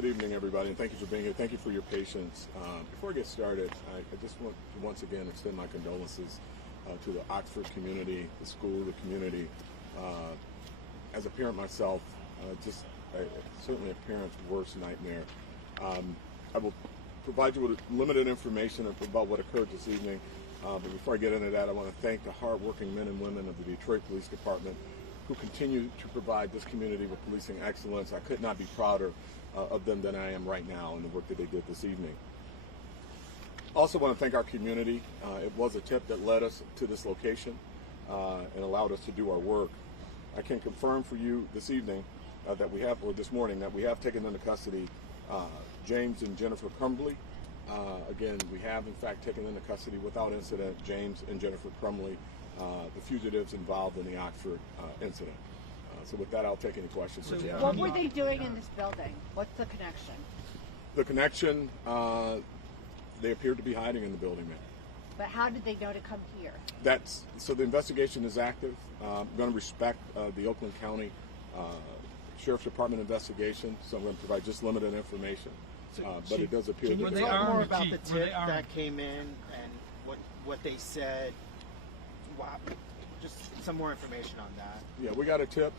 good evening, everybody, and thank you for being here. Thank you for your patience. Before I get started, I just want to once again extend my condolences to the Oxford community, the school, the community. As a parent myself, certainly a parent's worst nightmare. I will provide you with limited information about what occurred this evening. But before I get into that, I want to thank the hardworking men and women of the Detroit Police Department who continue to provide this community with policing excellence. I could not be prouder of them than I am right now in the work that they did this evening. Also want to thank our community. It was a tip that led us to this location and allowed us to do our work. I can confirm for you this evening this morning, that we have taken into custody James and Jennifer Crumbley. Again, we have in fact taken into custody without incident James and Jennifer Crumbley, the fugitives involved in the Oxford incident. So with that, I'll take any questions. So what were they doing in this building? What's the connection? The connection, they appeared to be hiding in the building, ma'am. But how did they know to come here? So the investigation is active. I'm going to respect the Oakland County Sheriff's Department investigation, so I'm going to provide just limited information. But it does appear. Can you talk more about the tip that came in and what they said? Wow. Just some more information on that. Yeah, we got a tip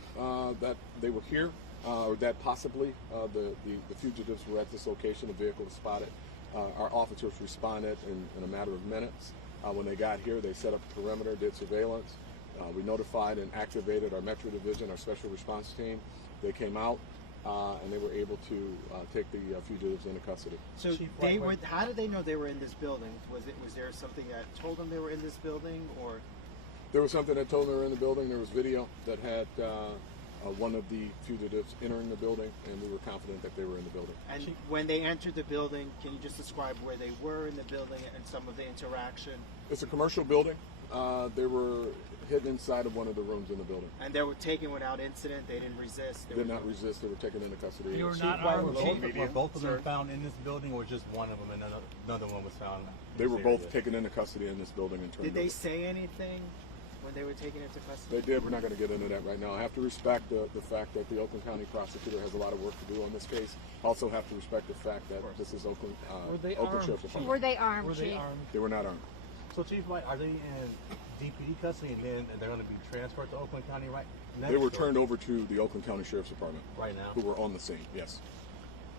that they were here, or that possibly the fugitives were at this location. The vehicle was spotted. Our officers responded in a matter of minutes. When they got here, they set up a perimeter, did surveillance. We notified and activated our Metro Division, our special response team. They came out and they were able to take the fugitives into custody. So how did they know they were in this building? Was there something that told them they were in this building, or? There was something that told them they were in the building. There was video that had one of the fugitives entering the building, and we were confident that they were in the building. And when they entered the building, can you just describe where they were in the building and some of the interaction? It's a commercial building. They were hidden inside of one of the rooms in the building. And they were taken without incident? They didn't resist? They did not resist. They were taken into custody. You were not armed. Were both of them found in this building, or just one of them and another one was found? They were both taken into custody in this building. Did they say anything when they were taken into custody? They did. We're not going to get into that right now. I have to respect the fact that the Oakland County prosecutor has a lot of work to do on this case. I also have to respect the fact that this is Oakland Sheriff's Department. Were they armed, Chief? They were not armed. So, Chief, are they in DPD custody and then they're going to be transferred to Oakland County right next? They were turned over to the Oakland County Sheriff's Department right now, who were on the scene. Yes.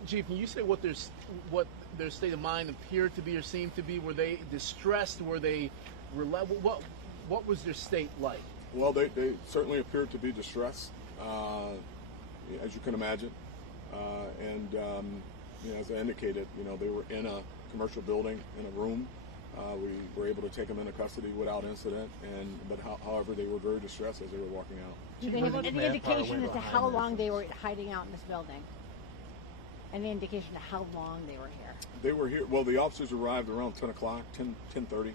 Chief, can you say what their state of mind appeared to be or seemed to be? Were they distressed? Were they what was their state like? Well, they certainly appeared to be distressed, as you can imagine. As I indicated, they were in a commercial building, in a room. We were able to take them into custody without incident, however, they were very distressed as they were walking out. Do they have any indication as to how long they were hiding out in this building? Any indication of how long they were here? They were here. Well, the officers arrived around 10 o'clock, 10:30.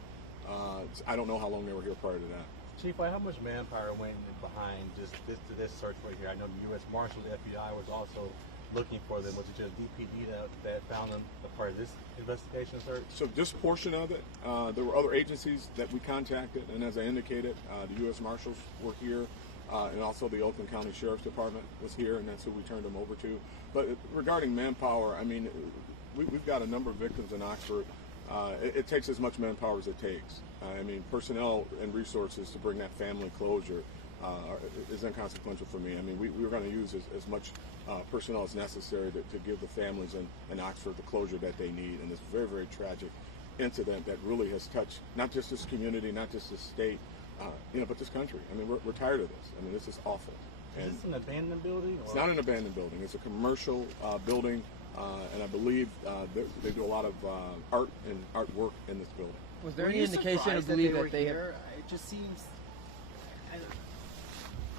I don't know how long they were here prior to that. Chief, how much manpower went behind just this search right here? I know the U.S. Marshals, the FBI was also looking for them. Was it just DPD that found them as part of this investigation search? So this portion of it, there were other agencies that we contacted, and as I indicated, the U.S. Marshals were here, and also the Oakland County Sheriff's Department was here, and that's who we turned them over to. But regarding manpower, I mean, we've got a number of victims in Oxford. It takes as much manpower as it takes. I mean, personnel and resources to bring that family closure is inconsequential for me. I mean, we're going to use as much personnel as necessary to give the families in Oxford the closure that they need in this very, very tragic incident that really has touched not just this community, not just this state, but this country. I mean, we're tired of this. I mean, this is awful. Is this an abandoned building? It's not an abandoned building. It's a commercial building, and I believe they do a lot of art and artwork in this building. Was there any indication to believe that they here? It just seems.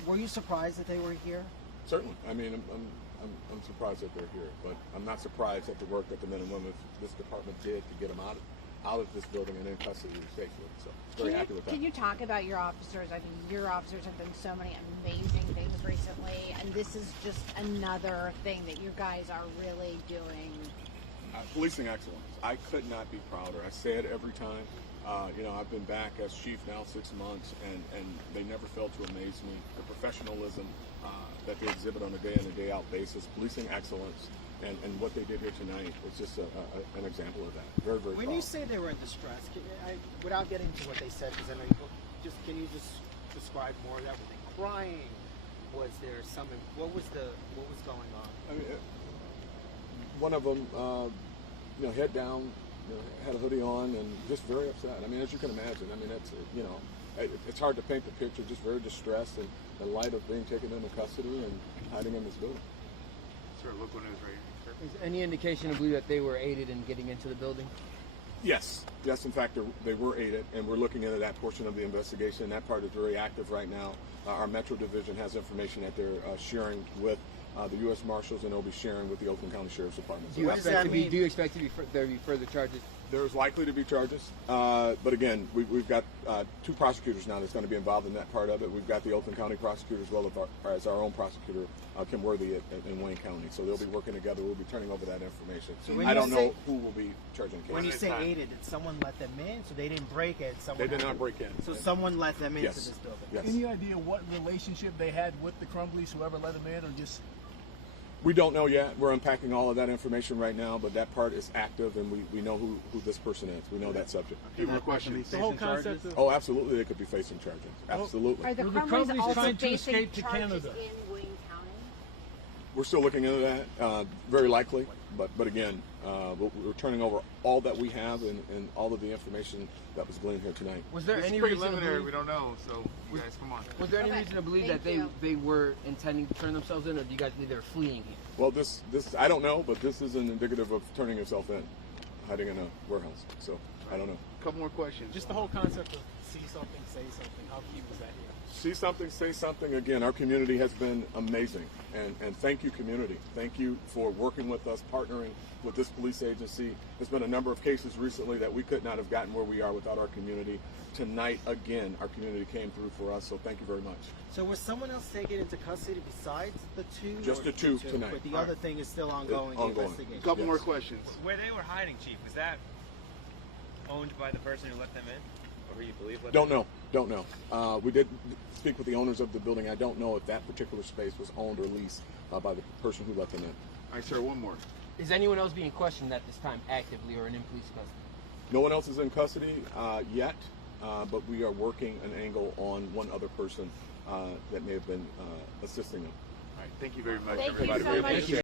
Were you surprised that they were here? Certainly. I mean, I'm surprised that they're here, but I'm not surprised at the work that the men and women of this department did to get them out of this building and in custody safely. So, very happy with that. Can you talk about your officers? I mean, your officers have done so many amazing things recently, and this is just another thing that you guys are really doing. Policing excellence. I could not be prouder. I say it every time. I've been back as chief now 6 months, and they never fail to amaze me. The professionalism that they exhibit on a day in and day out basis, policing excellence, And what they did here tonight is just an example of that. Very, very When proud. you say they were in distress, without getting to what they said, because I know can you just describe more of that? Were they crying? Was there some? What was going on? I mean, one of them, head down, had a hoodie on, and just very upset. I mean, as you can imagine, I mean, it's hard to paint the picture. Just very distressed in light of being taken into custody and hiding in this building. Sir, local news right here. Is any indication to believe that they were aided in getting into the building? Yes. In fact, they were aided, and we're looking into that portion of the investigation. That part is very active right now. Our Metro Division has information that they're sharing with the U.S. Marshals, and they'll be sharing with the Oakland County Sheriff's Department. Do you expect there to be further charges? There's likely to be charges, but again, we've got 2 prosecutors now that's going to be involved in that part of it. We've got the Oakland County prosecutor as well as our own prosecutor, Kim Worthy, in Wayne County. So they'll be working together. We'll be turning over that information. So I don't know who will be charging cases. When you say aided, did someone let them in? So they didn't break it. They did not break in. So someone let them into Yes. this building. Yes. Any idea what relationship they had with the Crumbleys, whoever let them in, or just? We don't know yet. We're unpacking all of that information right now, but that part is active, and we know who this person is. We know that subject. A few more questions. The whole concept of Oh, absolutely, they could be facing charges. Absolutely. Are the Were the Crumblies Crumblies also trying to facing escape to charges Canada? in Wayne County? We're still looking into that. Very likely, but again, we're turning over all that we have and all of the information that was gleaned here tonight. Was there It's any pretty reason to preliminary. believe, We don't know. So you guys, come on. was there any Okay. reason to believe Thank that you. they were intending to turn themselves in, or do you guys believe they're fleeing here? Well, this I don't know, but this isn't indicative of turning yourself in, hiding in a warehouse. So I don't know. A couple more questions. just the whole concept of see something, say something. How key was that here? See something, say something. Again, our community has been amazing, and thank you, community. Thank you for working with us, partnering with this police agency. There's been a number of cases recently that we could not have gotten where we are without our community. Tonight, again, our community came through for us, so thank you very much. So was someone else taken into custody besides the 2? Just the two tonight. But the other thing is still ongoing. The ongoing. investigation. A couple Yes. more questions. Where they were hiding, Chief, was that owned by the person who let them in? Or who you believe let Don't them in? know. We did speak with the owners of the building. I don't know if that particular space was owned or leased by the person who let them in. All right, sir, one more. Is anyone else being questioned at this time, actively or in police custody? No one else is in custody yet, but we are working an angle on one other person that may have been assisting them. All right, thank you very much, Thank you everybody. so We much. appreciate it.